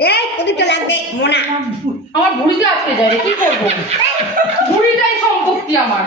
এই প্রদীপটা লাগবে মোনা। আমার বুড়িতে আটকে যায় রে, কি করবো? বুড়িটাই সম্পত্তি আমার।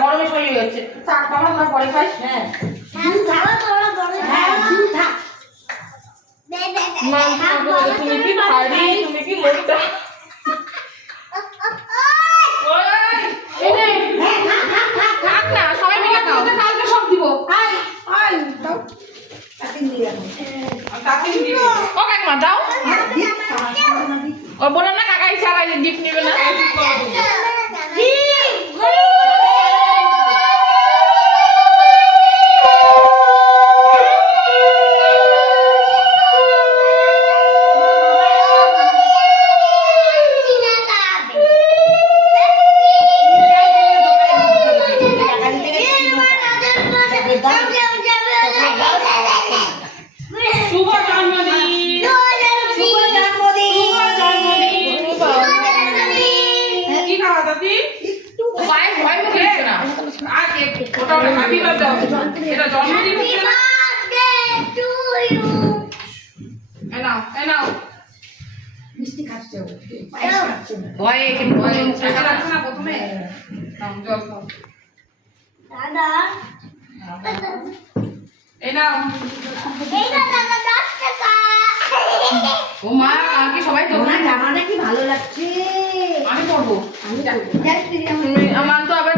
গরমে সই যাচ্ছে, থাক বাবা, পরে খাইস। তুমি কি ভারী, তুমি কি মোটা। থাক না, সবাই মিলে খাও, কালকে সব দিব। ও কাকিমা দাও। ও বললাম না কাকা ইচ্ছা গিফট নেবে না। সবাই জামাটা কি ভালো লাগছে, আমি পরবো। আমার তো আবার